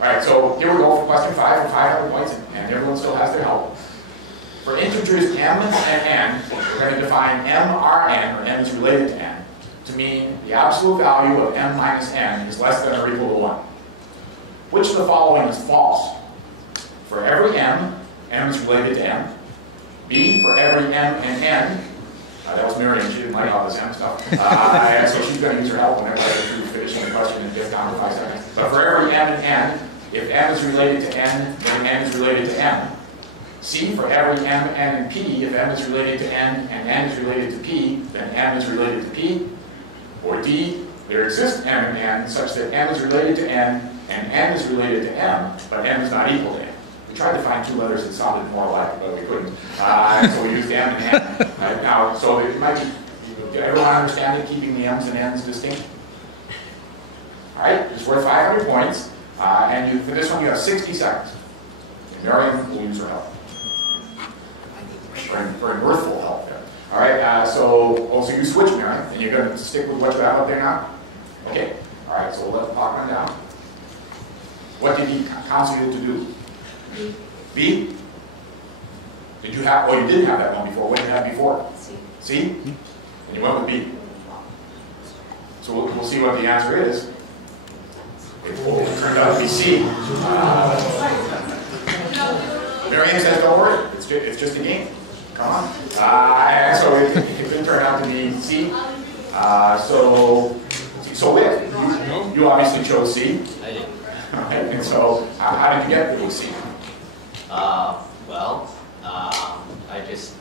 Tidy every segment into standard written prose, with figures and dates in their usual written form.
All right, so here we go for question 5 for 500 points, and everyone still has their help. For integers m and n, we're going to define m Rn, or m is related to n, to mean the absolute value of m minus n is less than or equal to 1. Which of the following is false? For every m is related to m. B, for every m and n, that was Miriam, she didn't like all this m stuff. So she's going to use her help whenever I get through finishing the question and get down to 5 seconds. But for every m and n, if m is related to n, then n is related to m. C, for every m, n, and p, if m is related to n and n is related to p, then m is related to p. Or D, there exists m and n such that m is related to n and n is related to m, but m is not equal to n. We tried to find two letters that sounded more alike, but we couldn't. So we used m and n. Right? Now, so it might be, did everyone understand it, keeping the m's and n's distinct? All right, it's worth 500 points. And for this one, you have 60 seconds. And Miriam will use her help. Very mirthful help there. All right, so you switch, Miriam, and you're going to stick with what you have up there now? Okay. All right, so we'll let the clock run down. What did he counsel you to do? B. B? Did you have, oh, you didn't have that one before. What did you have before? C. C? And you went with B. So we'll see what the answer is. It turned out to be C. Miriam says, don't worry, it's just a game. Come on. So it didn't turn out to be C. So Whit, you obviously chose C. I did. Right, and so how did you get to C? I just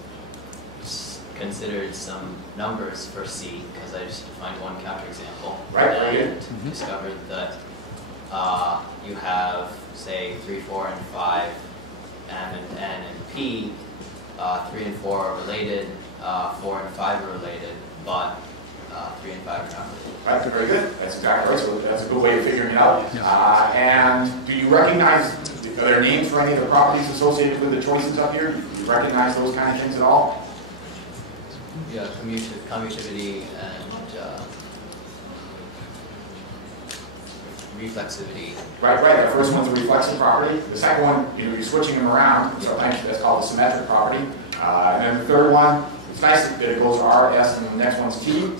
considered some numbers for C because I just defined one counterexample. Right, very good. And discovered that you have, say, 3, 4, and 5, m and n and p. 3 and 4 are related, 4 and 5 are related, but 3 and 5 are not related. Right, very good. That's exactly right. So that's a good way of figuring it out. And do you recognize, are there names for any of the properties associated with the choices up here? Do you recognize those kind of things at all? Yeah, commutivity and reflexivity. Right. The first one's a reflexive property. The second one, you're switching them around. Sometimes that's called a symmetric property. And then the third one, it's nice that it goes R, S, and the next one's T.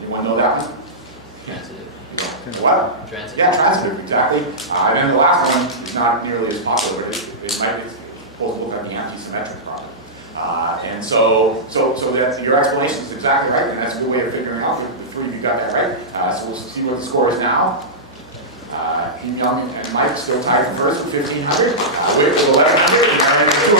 Anyone know that one? Transitive. What? Transitive. Yeah, transitive, exactly. And then the last one is not nearly as popular. It might be supposed to look like the anti-symmetric property. And so that's, your explanation is exactly right, and that's a good way of figuring out. The three of you got that right. So we'll see what the score is now. Young and Mike still tied for first with 1,500. Whit with 1,100.